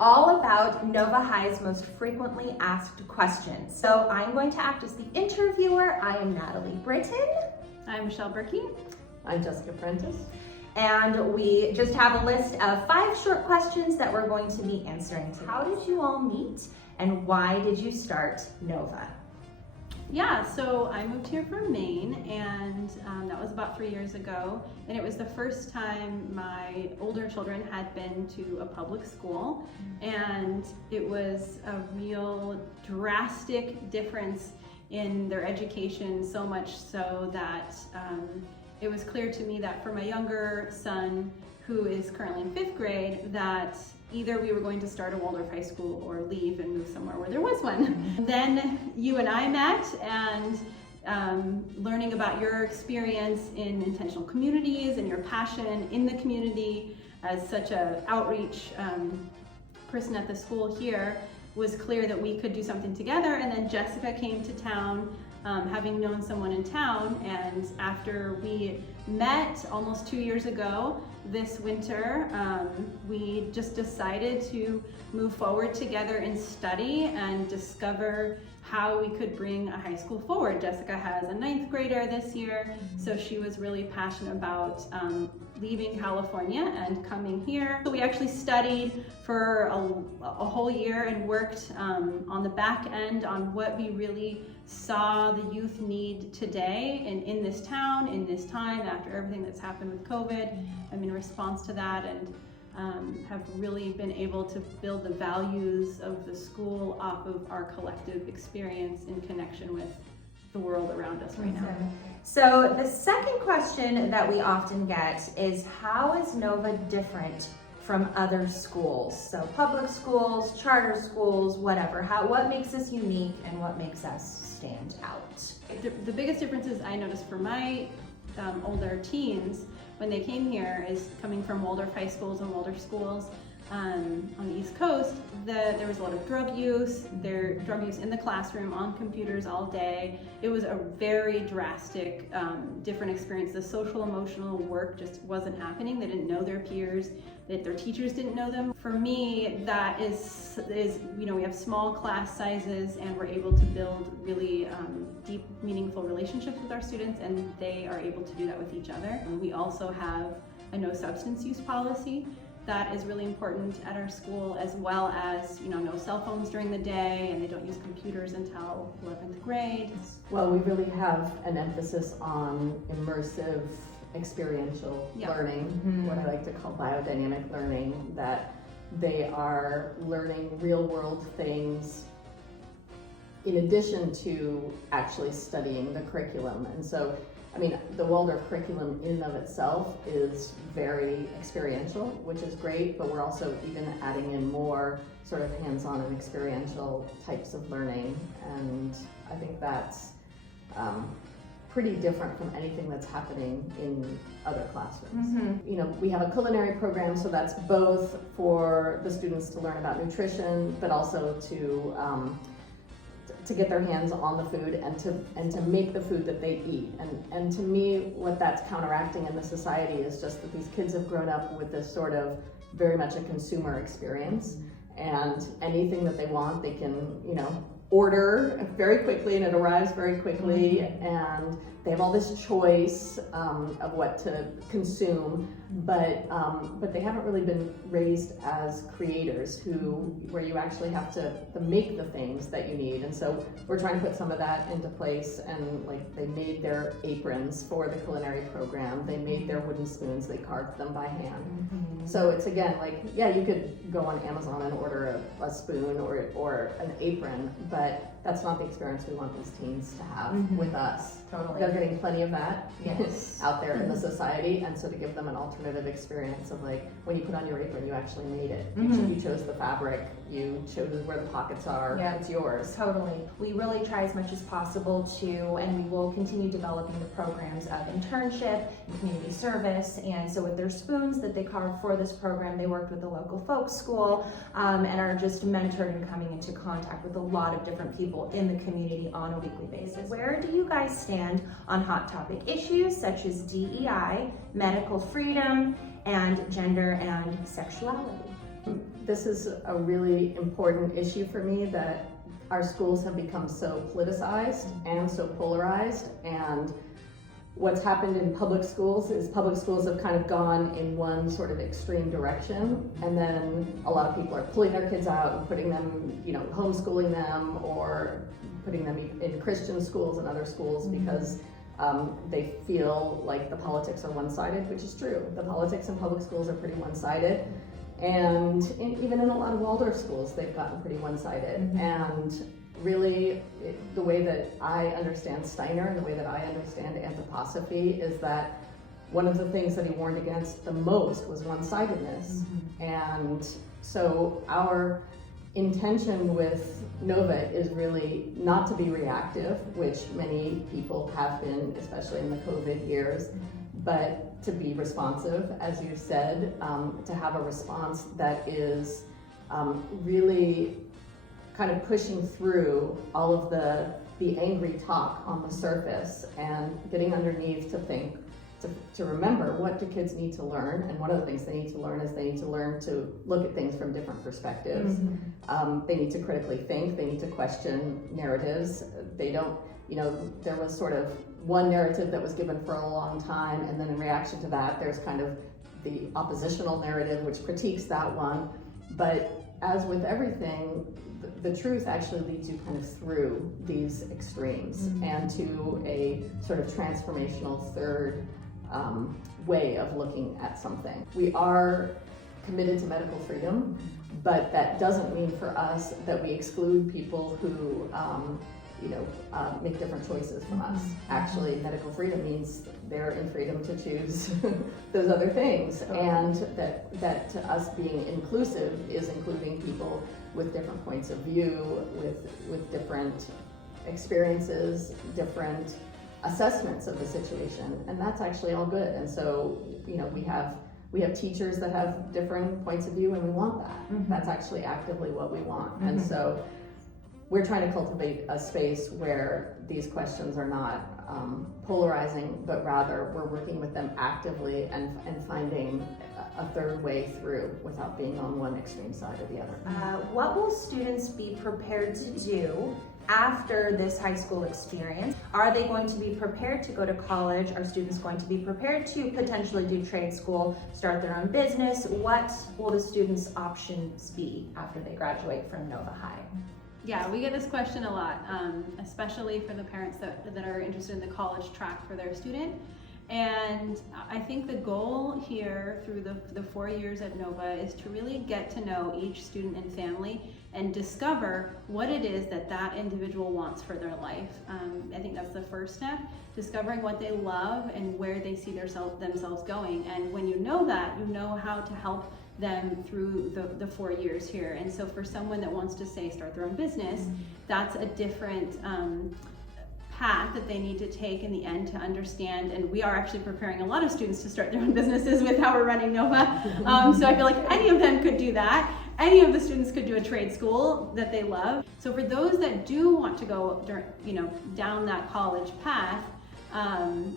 all about Nova High's most frequently asked questions. So I'm going to act as the interviewer. I am Natalie Britton. I'm Michelle Berkey. I'm Jessica Prentice. And we just have a list of 5 short questions that we're going to be answering today. How did you all meet and why did you start Nova? Yeah, so I moved here from Maine, and that was about 3 years ago. And it was the first time my older children had been to a public school. And it was a real drastic difference in their education, so much so that it was clear to me that for my younger son, who is currently in 5th grade, that either we were going to start a Waldorf high school or leave and move somewhere where there was one. Then you and I met, and learning about your experience in intentional communities and your passion in the community as such a outreach person at the school here, was clear that we could do something together. And then Jessica came to town, having known someone in town, and after we met almost 2 years ago this winter, we just decided to move forward together in study and discover how we could bring a high school forward. Jessica has a 9th grader this year, so she was really passionate about leaving California and coming here. So we actually studied for a whole year and worked on the back end on what we really saw the youth need today in this town, in this time, after everything that's happened with COVID. I'm in response to that, and have really been able to build the values of the school off of our collective experience in connection with the world around us right now. So the second question that we often get is, how is Nova different from other schools? So public schools, charter schools, whatever. What makes us unique and what makes us stand out? The biggest differences I noticed for my older teens when they came here is coming from Waldorf high schools and Waldorf schools on the East Coast. There was a lot of drug use in the classroom, on computers all day. It was a very drastic, different experience. The social emotional work just wasn't happening. They didn't know their peers, that their teachers didn't know them. For me, that is we have small class sizes, and we're able to build really deep, meaningful relationships with our students, and they are able to do that with each other. We also have a no substance use policy that is really important at our school, as well as no cell phones during the day, and they don't use computers until 11th grade. Well, we really have an emphasis on immersive experiential learning, what I like to call biodynamic learning, that they are learning real world things in addition to actually studying the curriculum. And so, the Waldorf curriculum in and of itself is very experiential, which is great, but we're also even adding in more sort of hands-on and experiential types of learning. And I think that's pretty different from anything that's happening in other classrooms. We have a culinary program, so that's both for the students to learn about nutrition, but also to get their hands on the food and to make the food that they eat. And to me, what that's counteracting in the society is just that these kids have grown up with this sort of very much a consumer experience, and anything that they want, they can, order very quickly, and it arrives very quickly, and they have all this choice of what to consume, but they haven't really been raised as creators where you actually have to make the things that you need. And so we're trying to put some of that into place, and they made their aprons for the culinary program, they made their wooden spoons, they carved them by hand. So it's again, you could go on Amazon and order a spoon or an apron, but that's not the experience we want these teens to have with us. Totally. They're getting plenty of that Yes. out there in the society, and so to give them an alternative experience of when you put on your apron, you actually made it. You chose the fabric, you chose where the pockets are, it's yours. Totally. We really try as much as possible to, and we will continue developing the programs of internship and community service. And so with their spoons that they carved for this program, they worked with the local folk school and are just mentored and coming into contact with a lot of different people in the community on a weekly basis. Where do you guys stand on hot topic issues such as DEI, medical freedom, and gender and sexuality? This is a really important issue for me, that our schools have become so politicized and so polarized, and what's happened in public schools is public schools have kind of gone in one sort of extreme direction, and then a lot of people are pulling their kids out and putting them, homeschooling them, or putting them in Christian schools and other schools because they feel like the politics are one-sided, which is true. The politics in public schools are pretty one-sided, and even in a lot of Waldorf schools, they've gotten pretty one-sided. And really, the way that I understand Steiner and the way that I understand anthroposophy is that one of the things that he warned against the most was one-sidedness. And so our intention with Nova is really not to be reactive, which many people have been, especially in the COVID years, but to be responsive, as you said, to have a response that is really kind of pushing through all of the angry talk on the surface and getting underneath to think, to remember, what do kids need to learn? And one of the things they need to learn is they need to learn to look at things from different perspectives. They need to critically think, they need to question narratives. They don't, there was sort of one narrative that was given for a long time, and then in reaction to that, there's kind of the oppositional narrative, which critiques that one. But as with everything, the truth actually leads you kind of through these extremes and to a sort of transformational third way of looking at something. We are committed to medical freedom, but that doesn't mean for us that we exclude people who make different choices from us. Actually, medical freedom means they're in freedom to choose those other things, and that to us being inclusive is including people with different points of view, with different experiences, different assessments of the situation, and that's actually all good. And so, we have teachers that have different points of view, and we want that. That's actually actively what we want. And so we're trying to cultivate a space where these questions are not polarizing, but rather we're working with them actively and finding a third way through without being on one extreme side or the other. What will students be prepared to do after this high school experience? Are they going to be prepared to go to college? Are students going to be prepared to potentially do trade school, start their own business? What will the students' options be after they graduate from Nova High? Yeah, we get this question a lot, especially for the parents that are interested in the college track for their student. And I think the goal here through the 4 years at Nova is to really get to know each student and family and discover what it is that individual wants for their life. I think that's the first step, discovering what they love and where they see themselves going. And when you know that, you know how to help them through the 4 years here. And so for someone that wants to start their own business, that's a different path that they need to take in the end to understand. And we are actually preparing a lot of students to start their own businesses with how we're running Nova. So I feel like any of them could do that. Any of the students could do a trade school that they love. So for those that do want to go down that college path,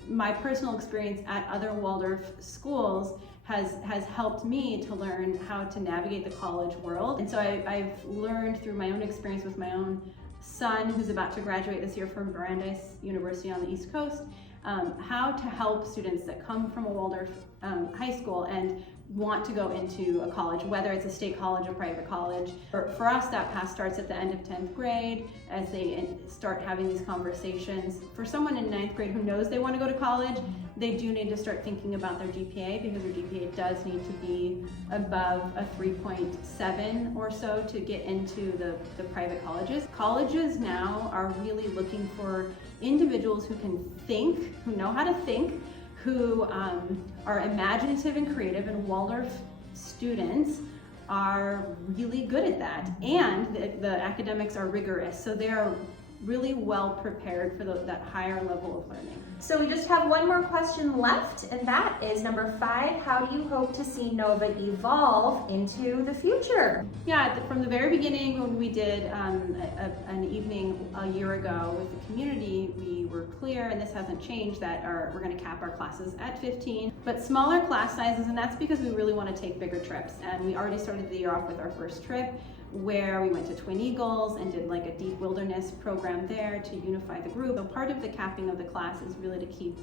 my personal experience at other Waldorf schools has helped me to learn how to navigate the college world. And so I've learned through my own experience with my own son, who's about to graduate this year from Brandeis University on the East Coast, how to help students that come from a Waldorf high school and want to go into a college, whether it's a state college or private college. For us, that path starts at the end of 10th grade as they start having these conversations. For someone in 9th grade who knows they want to go to college, they do need to start thinking about their GPA, because their GPA does need to be above a 3.7 or so to get into the private colleges. Colleges now are really looking for individuals who can think, who know how to think, who are imaginative and creative, and Waldorf students are really good at that. And the academics are rigorous, so they are really well prepared for that higher level of learning. So we just have one more question left, and that is number 5. How do you hope to see Nova evolve into the future? Yeah, from the very beginning when we did an evening a year ago with the community, we were clear, and this hasn't changed, that we're going to cap our classes at 15, but smaller class sizes, and that's because we really want to take bigger trips. And we already started the year off with our first trip, where we went to Twin Eagles and did like a deep wilderness program there to unify the group. So part of the capping of the class is really to keep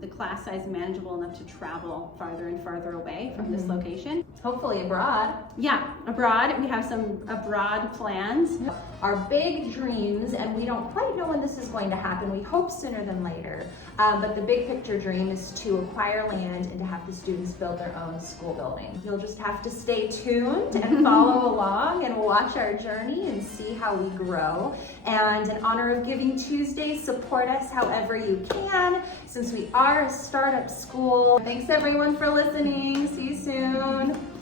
the class size manageable enough to travel farther and farther away from this location. Hopefully abroad. Yeah, abroad. We have some abroad plans. Our big dreams, and we don't quite know when this is going to happen. We hope sooner than later. But the big picture dream is to acquire land and to have the students build their own school building. You'll just have to stay tuned and follow along and watch our journey and see how we grow. And in honor of Giving Tuesday, support us however you can, since we are a startup school. Thanks everyone for listening. See you soon.